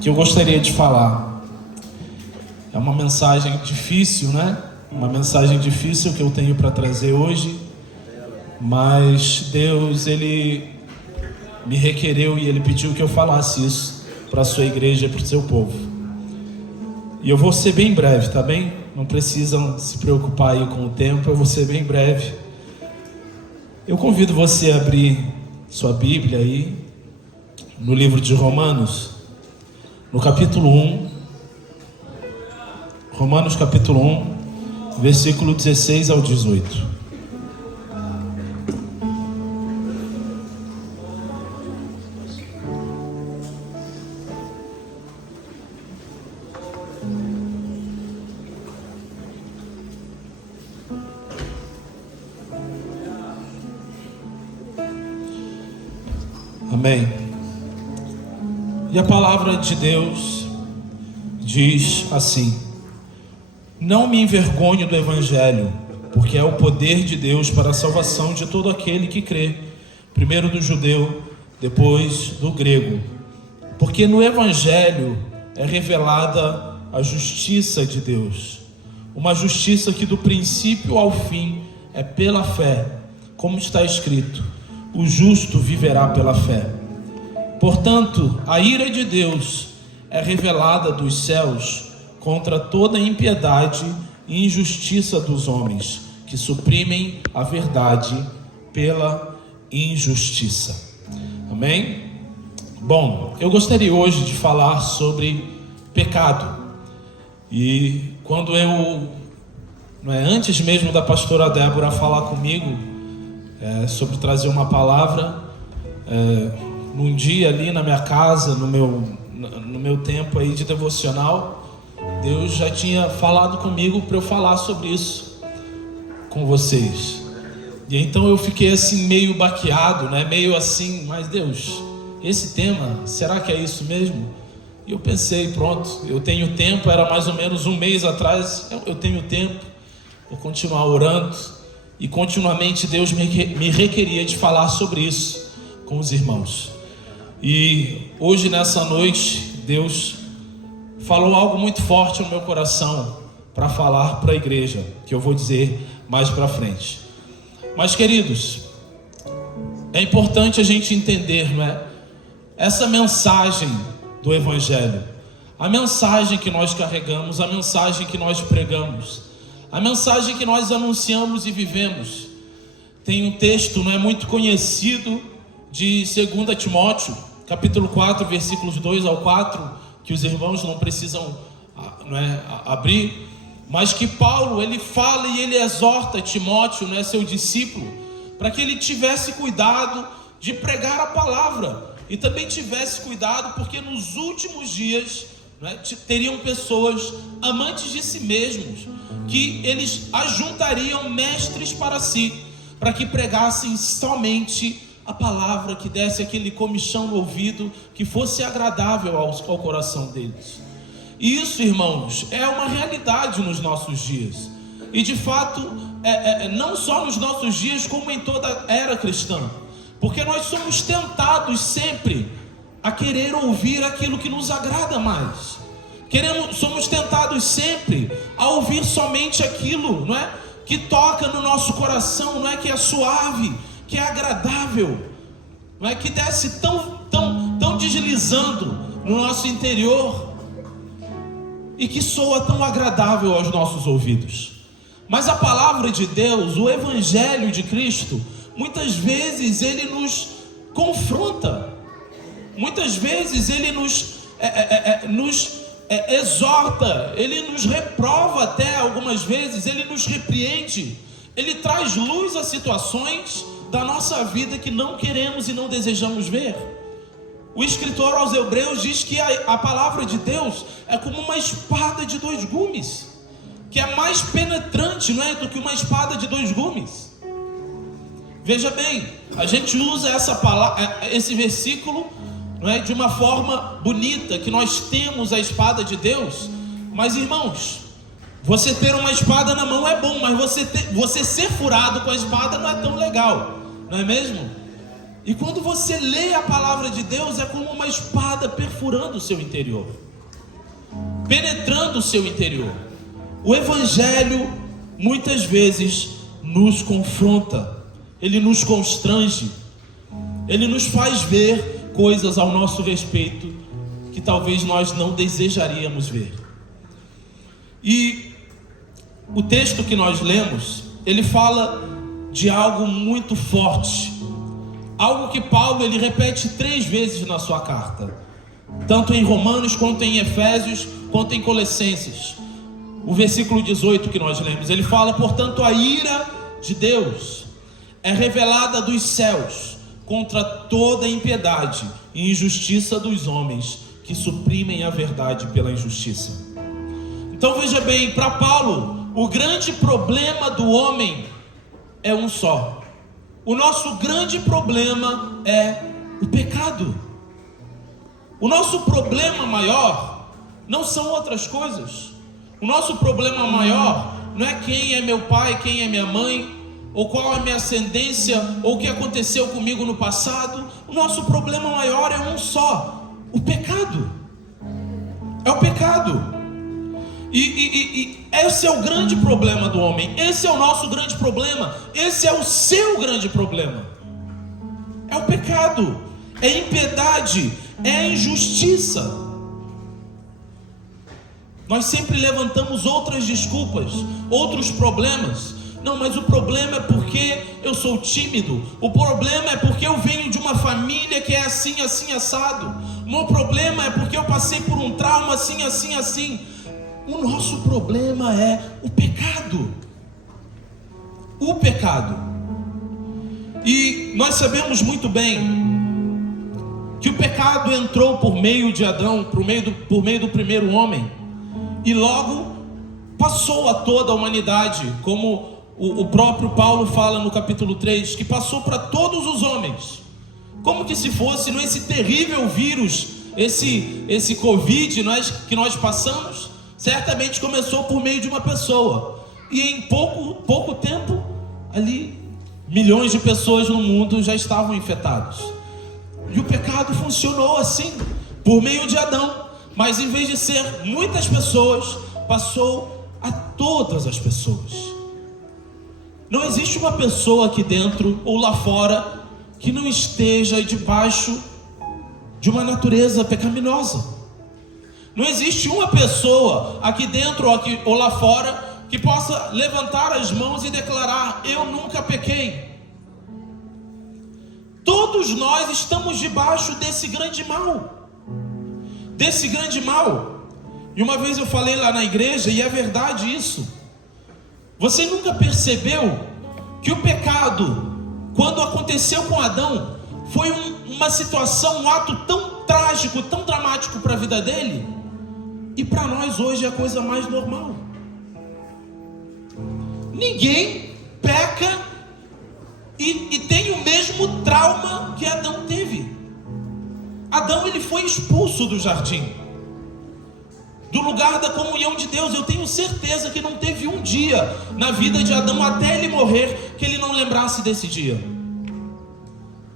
que eu gostaria de falar. É uma mensagem difícil, né? Uma mensagem difícil que eu tenho para trazer hoje, mas Deus, Ele me requereu e Ele pediu que eu falasse isso para a sua igreja e para o seu povo. E eu vou ser bem breve, tá bem? Não precisam se preocupar aí com o tempo, eu vou ser bem breve. Eu convido você a abrir sua Bíblia aí, no livro de Romanos, no capítulo 1, Romanos capítulo 1, versículo 16 ao 18. Amém. E a palavra de Deus diz assim: não me envergonho do Evangelho, porque é o poder de Deus para a salvação de todo aquele que crê, primeiro do judeu, depois do grego. Porque no Evangelho é revelada a justiça de Deus, uma justiça que do princípio ao fim é pela fé, como está escrito: o justo viverá pela fé. Portanto, a ira de Deus é revelada dos céus contra toda impiedade e injustiça dos homens, que suprimem a verdade pela injustiça. Amém? Bom, eu gostaria hoje de falar sobre pecado. E quando antes mesmo da pastora Débora falar comigo sobre trazer uma palavra, num dia ali na minha casa, no meu tempo aí de devocional, Deus já tinha falado comigo para eu falar sobre isso com vocês. E então eu fiquei assim meio baqueado, né? Meio assim, mas Deus, esse tema, será que é isso mesmo? E eu pensei, pronto, eu tenho tempo, era mais ou menos um mês atrás, eu tenho tempo, vou continuar orando. E continuamente Deus me requeria de falar sobre isso com os irmãos. E hoje nessa noite Deus falou algo muito forte no meu coração para falar para a igreja, que eu vou dizer mais para frente. Mas queridos, é importante a gente entender, não é? Essa mensagem do Evangelho, a mensagem que nós carregamos, a mensagem que nós pregamos, a mensagem que nós anunciamos e vivemos. Tem um texto, não é, muito conhecido de 2 Timóteo, capítulo 4, versículos 2 ao 4, que os irmãos não precisam abrir, mas que Paulo, ele fala e ele exorta Timóteo, seu discípulo, para que ele tivesse cuidado de pregar a palavra, e também tivesse cuidado, porque nos últimos dias teriam pessoas amantes de si mesmos, que eles ajuntariam mestres para si, para que pregassem somente a palavra, que desse aquele comichão no ouvido, que fosse agradável ao coração deles. E isso, irmãos, é uma realidade nos nossos dias. E de fato, não só nos nossos dias, como em toda a era cristã. Porque nós somos tentados sempre a querer ouvir aquilo que nos agrada mais. Somos tentados sempre a ouvir somente aquilo, que toca no nosso coração, que é suave, que é agradável, que desce tão deslizando no nosso interior e que soa tão agradável aos nossos ouvidos. Mas a palavra de Deus, o Evangelho de Cristo, muitas vezes ele nos confronta, muitas vezes ele nos exorta, ele nos reprova até algumas vezes, ele nos repreende, ele traz luz a situações da nossa vida que não queremos e não desejamos ver. O escritor aos Hebreus diz que a palavra de Deus é como uma espada de dois gumes, que é mais penetrante, do que uma espada de dois gumes. Veja bem, a gente usa esse versículo de uma forma bonita, que nós temos a espada de Deus. Mas irmãos, você ter uma espada na mão é bom, mas você ser furado com a espada não é tão legal, não é mesmo? E quando você lê a palavra de Deus, é como uma espada perfurando o seu interior, penetrando o seu interior. O Evangelho muitas vezes nos confronta, ele nos constrange, ele nos faz ver coisas ao nosso respeito que talvez nós não desejaríamos ver. E o texto que nós lemos, ele fala de algo muito forte, algo que Paulo ele repete 3 vezes na sua carta, tanto em Romanos, quanto em Efésios, quanto em Colossenses. O versículo 18 que nós lemos, ele fala: portanto a ira de Deus é revelada dos céus contra toda impiedade e injustiça dos homens que suprimem a verdade pela injustiça. Então veja bem, para Paulo, o grande problema do homem é um só. O nosso grande problema é o pecado. O nosso problema maior não são outras coisas. O nosso problema maior não é quem é meu pai, quem é minha mãe, ou qual é a minha ascendência, ou o que aconteceu comigo no passado. O nosso problema maior é um só: o pecado. É o pecado. E esse é o grande problema do homem. Esse é o nosso grande problema. Esse é o seu grande problema. É o pecado, é a impiedade, é a injustiça. Nós sempre levantamos outras desculpas, outros problemas. Não, mas o problema é porque eu sou tímido. O problema é porque eu venho de uma família que é assim, assim, assado. O meu problema é porque eu passei por um trauma assim, assim, assim. O nosso problema é o pecado. O pecado. E nós sabemos muito bem que o pecado entrou por meio de Adão, por meio do primeiro homem, e logo passou a toda a humanidade, como o próprio Paulo fala no capítulo 3, que passou para todos os homens, como que se fosse esse terrível vírus, esse Covid que nós passamos, certamente começou por meio de uma pessoa, e em pouco tempo, ali, milhões de pessoas no mundo já estavam infectados. E o pecado funcionou assim, por meio de Adão, mas em vez de ser muitas pessoas, passou a todas as pessoas. Não existe uma pessoa aqui dentro ou lá fora que não esteja debaixo de uma natureza pecaminosa. Não existe uma pessoa aqui dentro ou lá fora que possa levantar as mãos e declarar: eu nunca pequei. Todos nós estamos debaixo desse grande mal. Desse grande mal. E uma vez eu falei lá na igreja, e é verdade isso. Você nunca percebeu que o pecado, quando aconteceu com Adão, foi uma situação, um ato tão trágico, tão dramático para a vida dele? E para nós hoje é a coisa mais normal. Ninguém peca e tem o mesmo trauma que Adão teve. Adão, ele foi expulso do jardim, do lugar da comunhão de Deus. Eu tenho certeza que não teve um dia na vida de Adão, até ele morrer, que ele não lembrasse desse dia.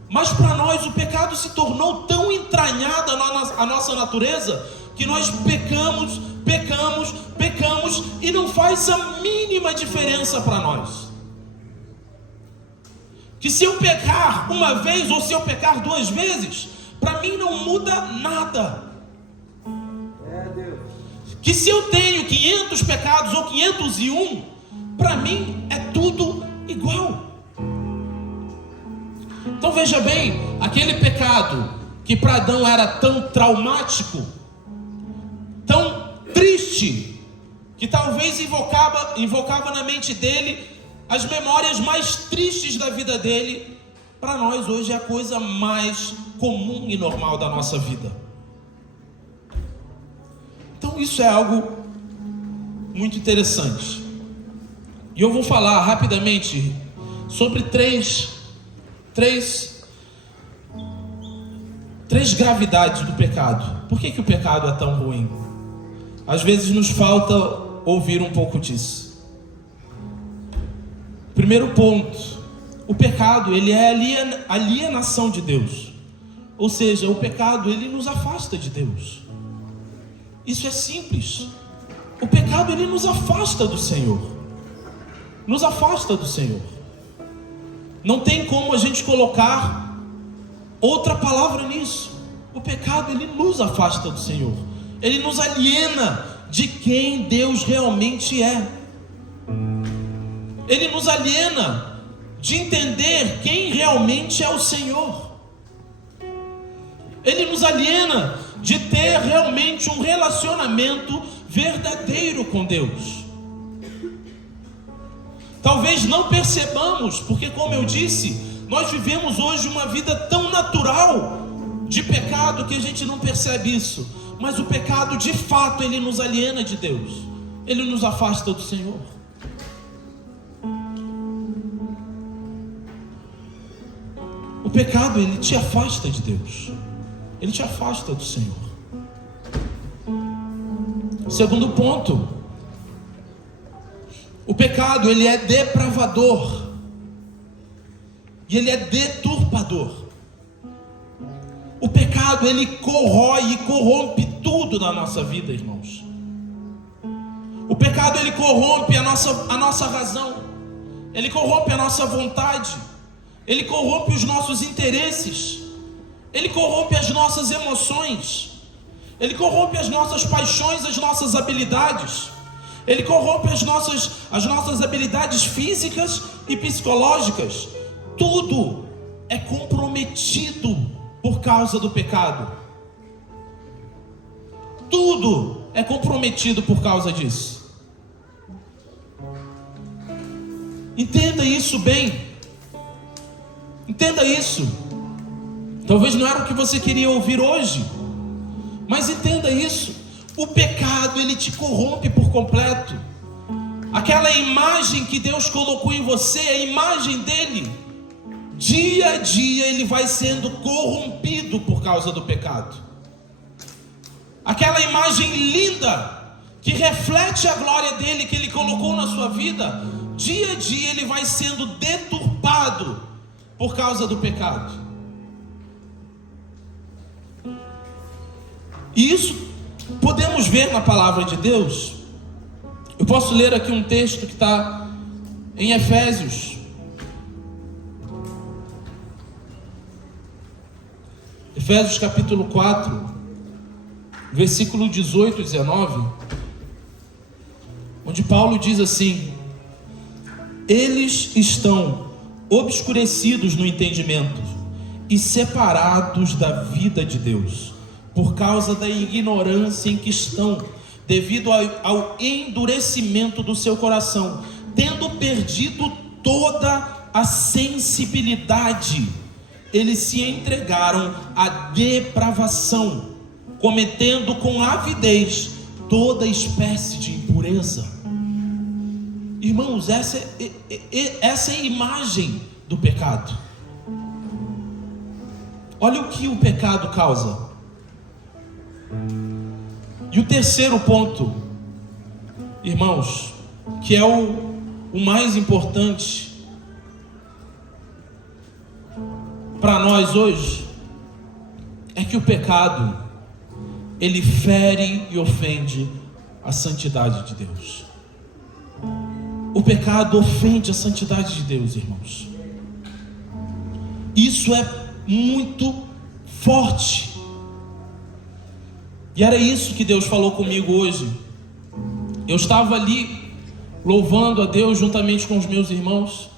Mas para nós o pecado se tornou tão entranhado à nossa natureza, que nós pecamos e não faz a mínima diferença para nós. Que se eu pecar uma vez ou se eu pecar 2 vezes, para mim não muda nada. Que se eu tenho 500 pecados ou 501, para mim é tudo igual. Então veja bem, aquele pecado que para Adão era tão traumático, tão triste, que talvez invocava na mente dele as memórias mais tristes da vida dele, para nós hoje é a coisa mais comum e normal da nossa vida. Então isso é algo muito interessante. E eu vou falar rapidamente sobre três gravidades do pecado. Por que o pecado é tão ruim? Às vezes nos falta ouvir um pouco disso. Primeiro ponto: O pecado, ele é alienação de Deus. Ou seja, o pecado, ele nos afasta de Deus. Isso é simples. O pecado, ele nos afasta do Senhor. Nos afasta do Senhor. Não tem como a gente colocar outra palavra nisso. O pecado, ele nos afasta do Senhor. Ele nos aliena de quem Deus realmente é. Ele nos aliena de entender quem realmente é o Senhor. Ele nos aliena de ter realmente um relacionamento verdadeiro com Deus. Talvez não percebamos, porque como eu disse, nós vivemos hoje uma vida tão natural de pecado que a gente não percebe isso. Mas o pecado, de fato, ele nos aliena de Deus. Ele nos afasta do Senhor. O pecado, ele te afasta de Deus. Ele te afasta do Senhor. Segundo ponto, o pecado, ele é depravador. E ele é deturpador. O pecado, ele corrói e corrompe tudo na nossa vida, irmãos. O pecado, ele corrompe a nossa razão. Ele corrompe a nossa vontade. Ele corrompe os nossos interesses. Ele corrompe as nossas emoções. Ele corrompe as nossas paixões, as nossas habilidades. Ele corrompe as nossas habilidades físicas e psicológicas. Tudo é comprometido por causa do pecado. Tudo é comprometido por causa disso. Entenda isso bem. Entenda isso. Talvez não era o que você queria ouvir hoje, mas entenda isso. O pecado, ele te corrompe por completo. Aquela imagem que Deus colocou em você, a imagem dele, dia a dia ele vai sendo corrompido por causa do pecado. Aquela imagem linda que reflete a glória dele, que ele colocou na sua vida, dia a dia ele vai sendo deturpado por causa do pecado. E isso podemos ver na palavra de Deus. Eu posso ler aqui um texto que está em Efésios. Efésios capítulo 4, versículo 18 e 19, onde Paulo diz assim: eles estão obscurecidos no entendimento e separados da vida de Deus, por causa da ignorância em que estão, devido ao endurecimento do seu coração, tendo perdido toda a sensibilidade, eles se entregaram à depravação, cometendo com avidez toda espécie de impureza. Irmãos, essa é a imagem do pecado. Olha o que o pecado causa. E o terceiro ponto, irmãos, que é o mais importante para nós hoje, é que o pecado, ele fere e ofende a santidade de Deus. O pecado ofende a santidade de Deus, irmãos. Isso é muito forte. E era isso que Deus falou comigo hoje. Eu estava ali louvando a Deus juntamente com os meus irmãos,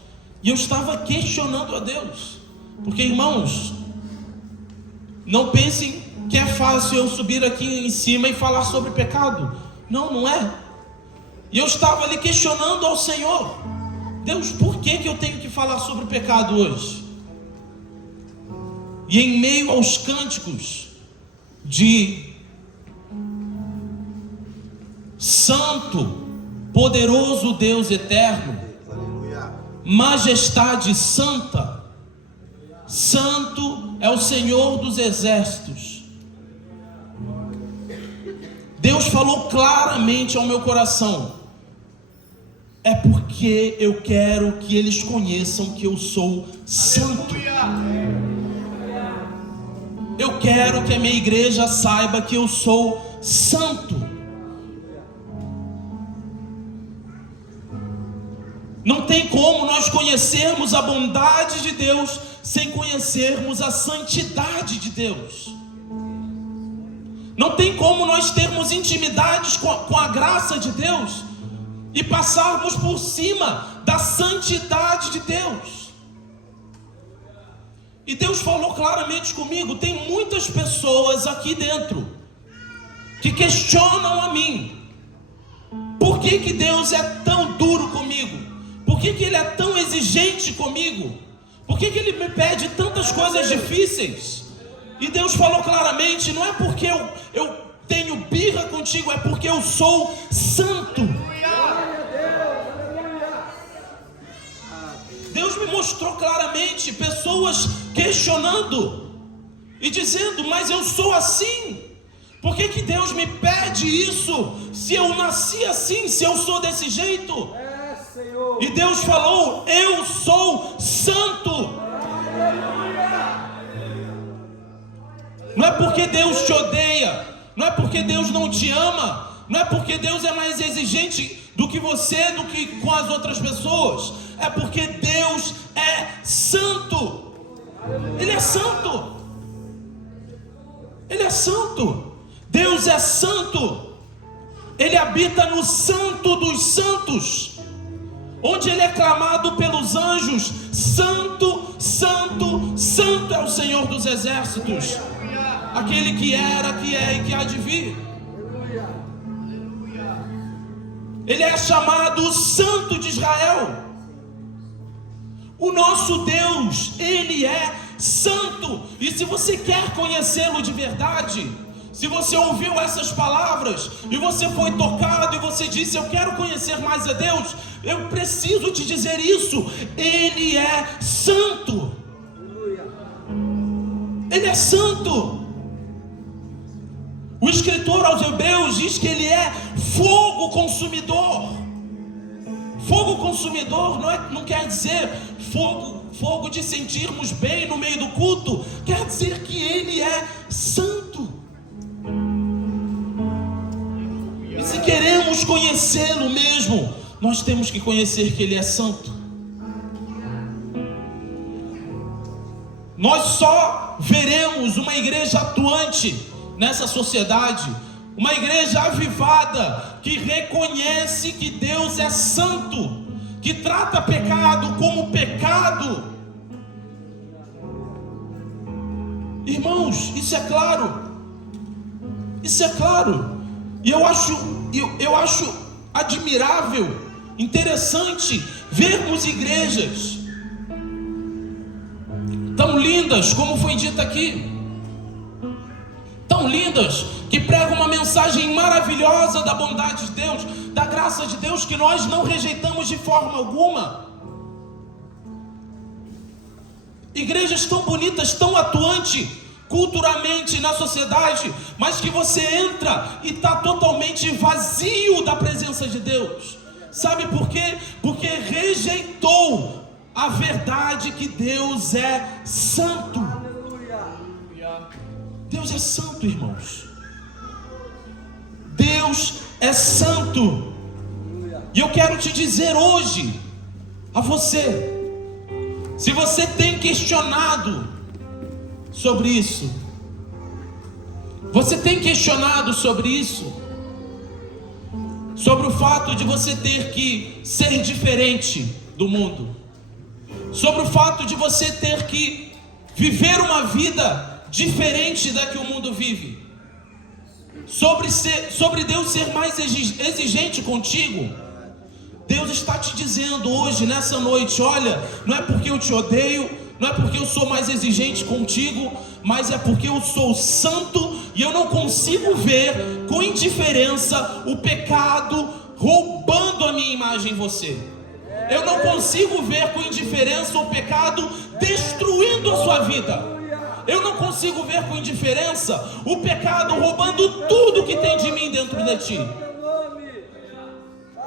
e eu estava questionando a Deus. Porque, irmãos, não pensem que é fácil eu subir aqui em cima e falar sobre pecado. Não, não é. E eu estava ali questionando ao Senhor: Deus, por que eu tenho que falar sobre o pecado hoje? E em meio aos cânticos de Santo, poderoso Deus eterno, majestade santa, Santo é o Senhor dos exércitos, Deus falou claramente ao meu coração: é porque eu quero que eles conheçam que eu sou santo. Eu quero que a minha igreja saiba que eu sou santo. Não tem como nós conhecermos a bondade de Deus sem conhecermos a santidade de Deus. Não tem como nós termos intimidades com a graça de Deus e passarmos por cima da santidade de Deus. E Deus falou claramente comigo: tem muitas pessoas aqui dentro que questionam a mim. Por que Deus é tão duro comigo? Por que Ele é tão exigente comigo? Por que Ele me pede tantas coisas difíceis? E Deus falou claramente: não é porque eu tenho birra contigo, é porque eu sou santo. Deus me mostrou claramente pessoas questionando e dizendo: mas eu sou assim. Por que Deus me pede isso? Se eu nasci assim, se eu sou desse jeito? E Deus falou: eu sou santo. Não é porque Deus te odeia, não é porque Deus não te ama, não é porque Deus é mais exigente do que você, do que com as outras pessoas. É porque Deus é santo. Ele é santo. Ele é santo. Deus é santo. Ele habita no santo dos santos, onde Ele é clamado pelos anjos: santo, santo, santo é o Senhor dos exércitos, aquele que era, que é e que há de vir. Ele é chamado o Santo de Israel. O nosso Deus, Ele é santo. E se você quer conhecê-lo de verdade, se você ouviu essas palavras e você foi tocado e você disse: eu quero conhecer mais a Deus, eu preciso te dizer isso: Ele é santo. Ele é santo. O escritor aos Hebreus diz que Ele é fogo consumidor. Fogo consumidor não quer dizer fogo de sentirmos bem no meio do culto. Quer dizer que Ele é santo. E se queremos conhecê-lo mesmo, nós temos que conhecer que Ele é santo. Nós só veremos uma igreja atuante nessa sociedade, uma igreja avivada, que reconhece que Deus é santo, que trata pecado como pecado. Irmãos, isso é claro. Isso é claro. E eu acho admirável, interessante vermos igrejas tão lindas, como foi dito aqui, tão lindas, que pregam uma mensagem maravilhosa da bondade de Deus, da graça de Deus, que nós não rejeitamos de forma alguma. Igrejas tão bonitas, tão atuantes culturalmente na sociedade, mas que você entra e está totalmente vazio da presença de Deus. Sabe por quê? Porque rejeitou a verdade que Deus é santo. Deus é santo, irmãos. Deus é santo. E eu quero te dizer hoje a você, se você tem questionado sobre isso, você tem questionado sobre isso, sobre o fato de você ter que ser diferente do mundo, sobre o fato de você ter que viver uma vida diferente da que o mundo vive, sobre Deus ser mais exigente contigo. Deus está te dizendo hoje, nessa noite: olha, não é porque eu te odeio, não é porque eu sou mais exigente contigo, mas é porque eu sou santo e eu não consigo ver com indiferença o pecado roubando a minha imagem em você. Eu não consigo ver com indiferença o pecado destruindo a sua vida. Eu não consigo ver com indiferença o pecado roubando tudo que tem de mim dentro de ti.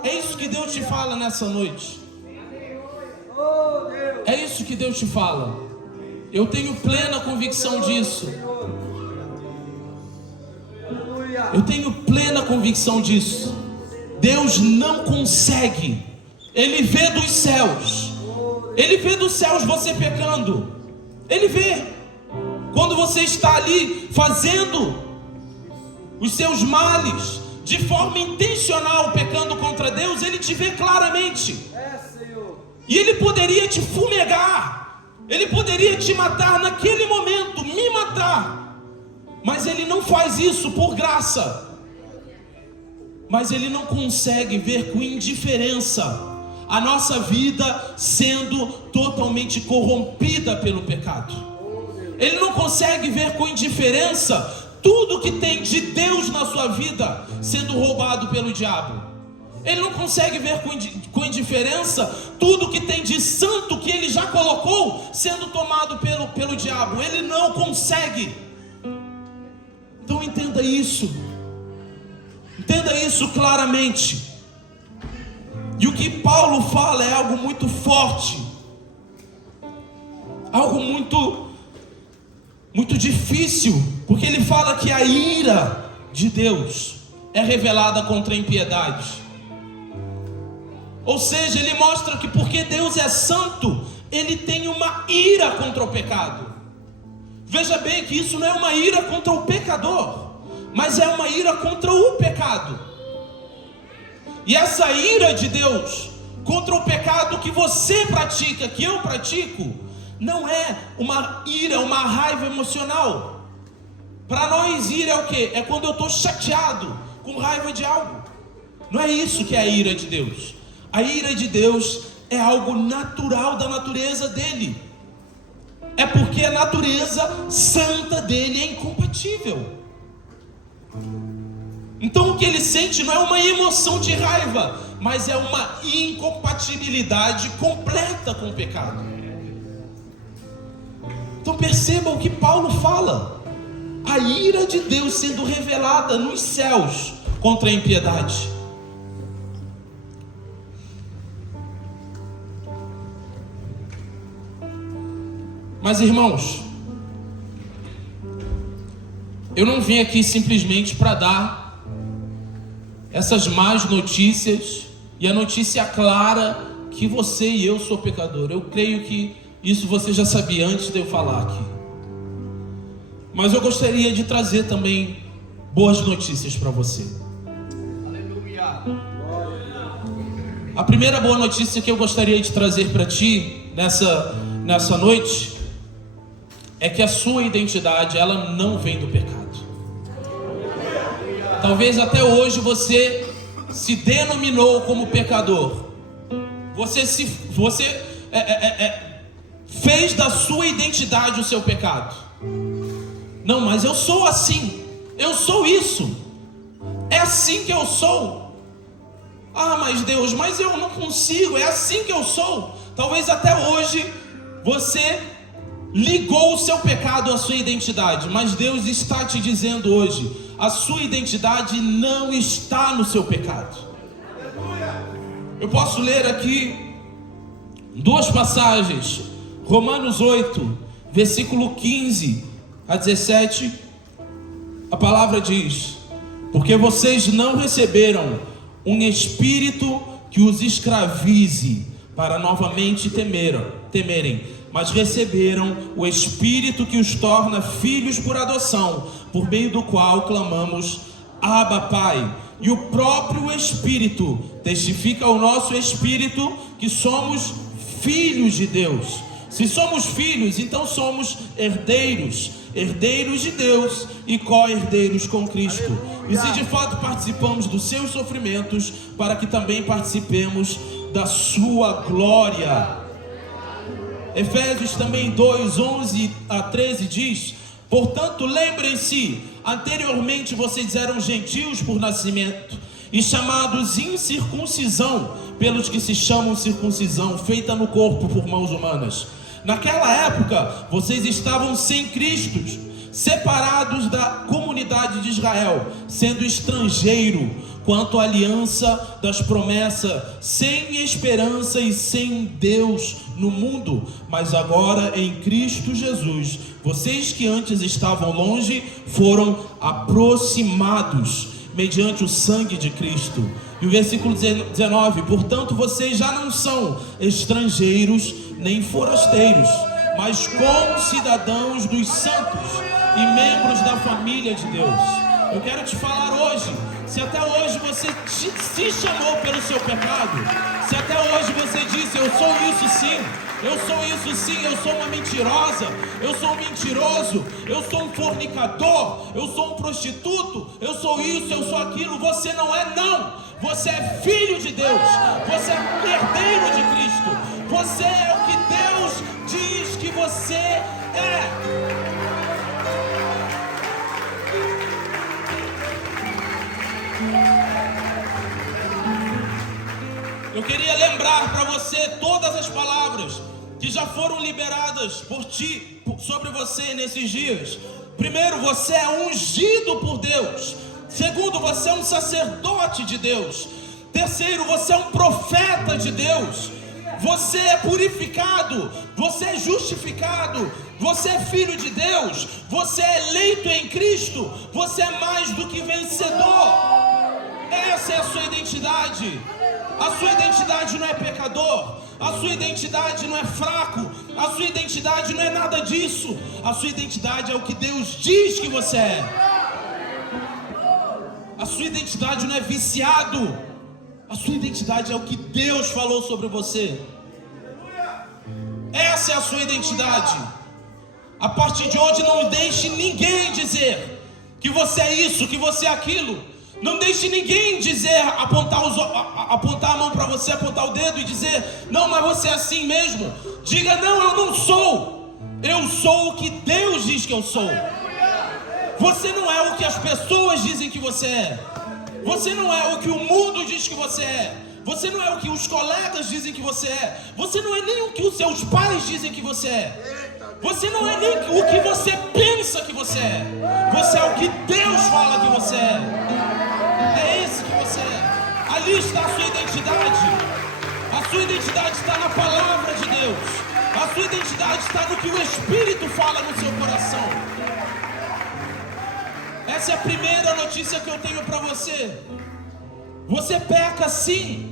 É isso que que Deus te fala nessa noite. É isso que Deus te fala. Eu tenho plena convicção disso. Eu tenho plena convicção disso. Deus não consegue. Ele vê dos céus. Ele vê dos céus você pecando. Ele vê. Quando você está ali fazendo os seus males de forma intencional, pecando contra Deus, Ele te vê claramente. E Ele poderia te fumegar. Ele poderia te matar naquele momento, me matar. Mas Ele não faz isso por graça. Mas Ele não consegue ver com indiferença a nossa vida sendo totalmente corrompida pelo pecado. Ele não consegue ver com indiferença tudo que tem de Deus na sua vida sendo roubado pelo diabo. Ele não consegue ver com indiferença tudo que tem de santo que Ele já colocou sendo tomado pelo diabo. Ele não consegue. Então entenda isso. Entenda isso claramente. E o que Paulo fala é algo muito forte, algo muito difícil, porque ele fala que a ira de Deus é revelada contra a impiedade. Ou seja, ele mostra que porque Deus é santo, Ele tem uma ira contra o pecado. Veja bem que isso não é uma ira contra o pecador, mas é uma ira contra o pecado. E essa ira de Deus contra o pecado que você pratica, que eu pratico, não é uma ira, uma raiva emocional. Para nós, ira é o quê? É quando eu estou chateado, com raiva de algo. Não é isso que é a ira de Deus. A ira de Deus é algo natural da natureza dele. É porque a natureza santa dele é incompatível. Então o que ele sente não é uma emoção de raiva, mas é uma incompatibilidade completa com o pecado. Então perceba o que Paulo fala. A ira de Deus sendo revelada nos céus contra a impiedade. Mas irmãos, eu não vim aqui simplesmente para dar essas más notícias e a notícia clara que você e eu sou pecador. Eu creio que isso você já sabia antes de eu falar aqui. Mas eu gostaria de trazer também boas notícias para você. Aleluia. A primeira boa notícia que eu gostaria de trazer para ti nessa noite é que a sua identidade, ela não vem do pecado. Talvez até hoje você se denominou como pecador. Você fez da sua identidade o seu pecado. Não, mas eu sou assim. Eu sou isso. É assim que eu sou. Ah, mas Deus, mas eu não consigo. É assim que eu sou. Talvez até hoje você ligou o seu pecado à sua identidade. Mas Deus está te dizendo hoje: a sua identidade não está no seu pecado. Eu posso ler aqui duas passagens. Romanos 8, versículo 15 a 17. A palavra diz: porque vocês não receberam um espírito que os escravize para novamente temerem, mas receberam o Espírito que os torna filhos por adoção, por meio do qual clamamos: Abba, Pai. E o próprio Espírito testifica ao nosso espírito que somos filhos de Deus. Se somos filhos, então somos herdeiros, herdeiros de Deus e co-herdeiros com Cristo. Aleluia. E se de fato participamos dos seus sofrimentos, para que também participemos da sua glória. Efésios também 2, 11 a 13 diz: portanto, lembrem-se, anteriormente vocês eram gentios por nascimento e chamados incircuncisão pelos que se chamam circuncisão, feita no corpo por mãos humanas. Naquela época, vocês estavam sem Cristo, separados da comunidade de Israel, sendo estrangeiro quanto à aliança das promessas, sem esperança e sem Deus no mundo. Mas agora em Cristo Jesus, vocês que antes estavam longe foram aproximados mediante o sangue de Cristo. E o versículo 19: portanto vocês já não são estrangeiros nem forasteiros, mas concidadãos dos santos e membros da família de Deus. Eu quero te falar hoje, se até hoje você se chamou pelo seu pecado, se até hoje você disse: eu sou isso sim, eu sou isso sim, eu sou uma mentirosa, eu sou um mentiroso, eu sou um fornicador, eu sou um prostituto, eu sou isso, eu sou aquilo. Você não é, não. Você é filho de Deus, você é herdeiro de Cristo, você é o que Deus diz que você é. Eu queria lembrar para você todas as palavras que já foram liberadas por ti, sobre você nesses dias. Primeiro, você é ungido por Deus. Segundo, você é um sacerdote de Deus. Terceiro, você é um profeta de Deus. Você é purificado, você é justificado, você é filho de Deus, você é eleito em Cristo, você é mais do que vencedor. Essa é a sua identidade. A sua identidade não é pecador, a sua identidade não é fraco, a sua identidade não é nada disso. A sua identidade é o que Deus diz que você é. A sua identidade não é viciado, a sua identidade é o que Deus falou sobre você. Essa é a sua identidade. A partir de hoje, não deixe ninguém dizer que você é isso, que você é aquilo. Não deixe ninguém dizer, apontar a mão para você, apontar o dedo e dizer: não, mas você é assim mesmo. Diga: não, eu não sou. Eu sou o que Deus diz que eu sou. Você não é o que as pessoas dizem que você é. Você não é o que o mundo diz que você é. Você não é o que os colegas dizem que você é. Você não é nem o que os seus pais dizem que você é. Você não é nem o que você pensa que você é. Você é o que Deus fala que você é. É esse que você é. Ali está a sua identidade. A sua identidade está na palavra de Deus. A sua identidade está no que o Espírito fala no seu coração. Essa é a primeira notícia que eu tenho para você. Você peca sim.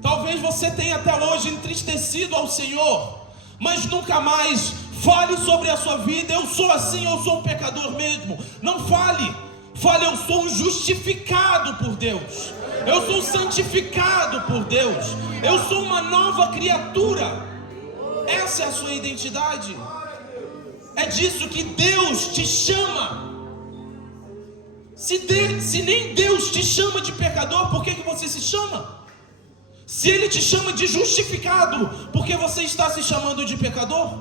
Talvez você tenha até hoje entristecido ao Senhor, mas nunca mais fale sobre a sua vida: eu sou assim, eu sou um pecador mesmo. Não fale. Fale: eu sou justificado por Deus, eu sou santificado por Deus, eu sou uma nova criatura. Essa é a sua identidade. É disso que Deus te chama. Se nem Deus te chama de pecador, por que você se chama? Se Ele te chama de justificado, por que você está se chamando de pecador?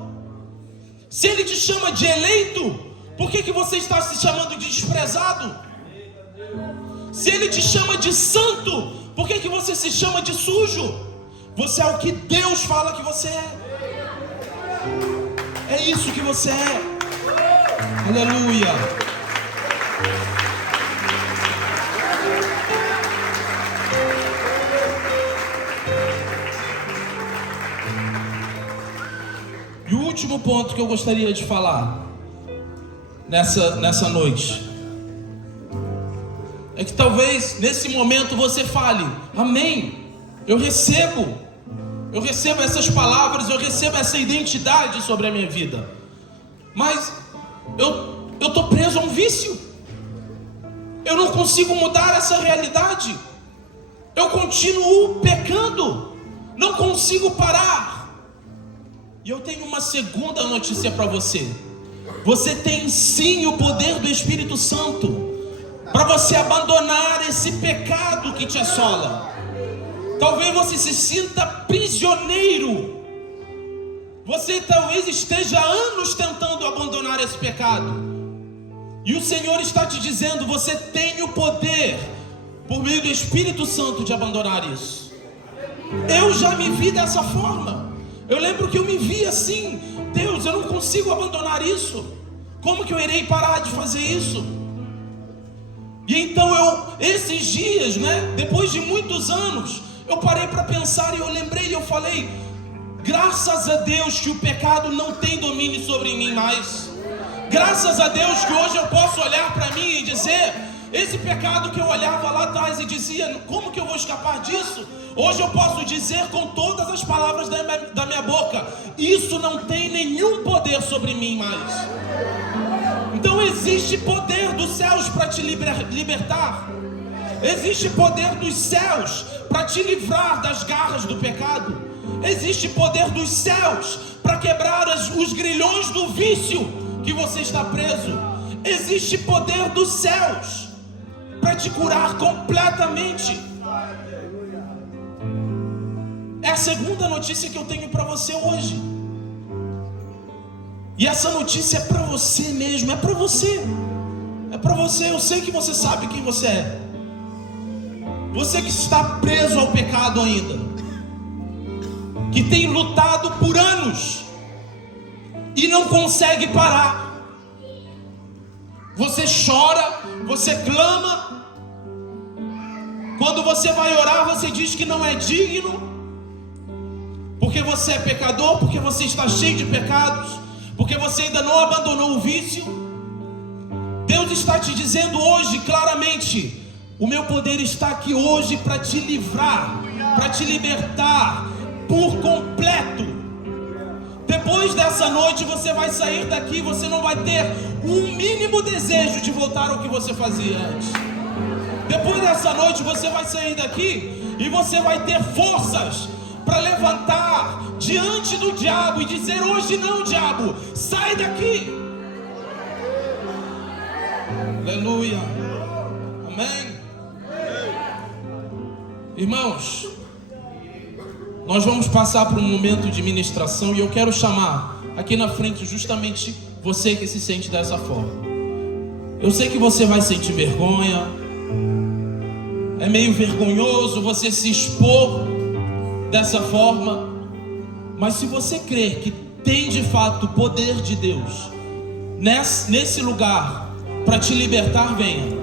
Se Ele te chama de eleito, por que você está se chamando de desprezado? Se Ele te chama de santo, por que você se chama de sujo? Você é o que Deus fala que você é. É isso que você é. Aleluia. E o último ponto que eu gostaria de falar nessa noite é que talvez nesse momento você fale: amém, eu recebo essas palavras, eu recebo essa identidade sobre a minha vida, mas eu estou preso a um vício, eu não consigo mudar essa realidade, eu continuo pecando, não consigo parar. E eu tenho uma segunda notícia para você. Você tem sim o poder do Espírito Santo para você abandonar esse pecado que te assola. Talvez você se sinta prisioneiro. Você talvez esteja há anos tentando abandonar esse pecado. E o Senhor está te dizendo: você tem o poder, por meio do Espírito Santo, de abandonar isso. Eu já me vi dessa forma. Eu lembro que eu me vi assim: Deus, eu não consigo abandonar isso. Como que eu irei parar de fazer isso? E então esses dias, depois de muitos anos, eu parei para pensar e eu lembrei e eu falei: graças a Deus que o pecado não tem domínio sobre mim mais. Graças a Deus que hoje eu posso olhar para mim e dizer: esse pecado que eu olhava lá atrás e dizia, como que eu vou escapar disso? Hoje eu posso dizer com todas as palavras da minha boca: isso não tem nenhum poder sobre mim mais. Então existe poder dos céus para te libertar. Existe poder dos céus para te livrar das garras do pecado. Existe poder dos céus para quebrar os grilhões do vício que você está preso. Existe poder dos céus para te curar completamente. É a segunda notícia que eu tenho para você hoje. E essa notícia é para você mesmo, é para você. É para você, eu sei que você sabe quem você é. Você que está preso ao pecado ainda, que tem lutado por anos e não consegue parar. Você chora, você clama. Quando você vai orar, você diz que não é digno, porque você é pecador, porque você está cheio de pecados, porque você ainda não abandonou o vício. Deus está te dizendo hoje claramente: o meu poder está aqui hoje para te livrar, para te libertar por completo. Depois dessa noite você vai sair daqui, você não vai ter um mínimo desejo de voltar ao que você fazia antes. Depois dessa noite você vai sair daqui e você vai ter forças para levantar diante do diabo e dizer: hoje não, diabo, sai daqui. Aleluia, amém. Irmãos, nós vamos passar por um momento de ministração e eu quero chamar aqui na frente justamente você que se sente dessa forma. Eu sei que você vai sentir vergonha, é meio vergonhoso você se expor dessa forma, mas se você crer que tem de fato o poder de Deus nesse lugar para te libertar, venha.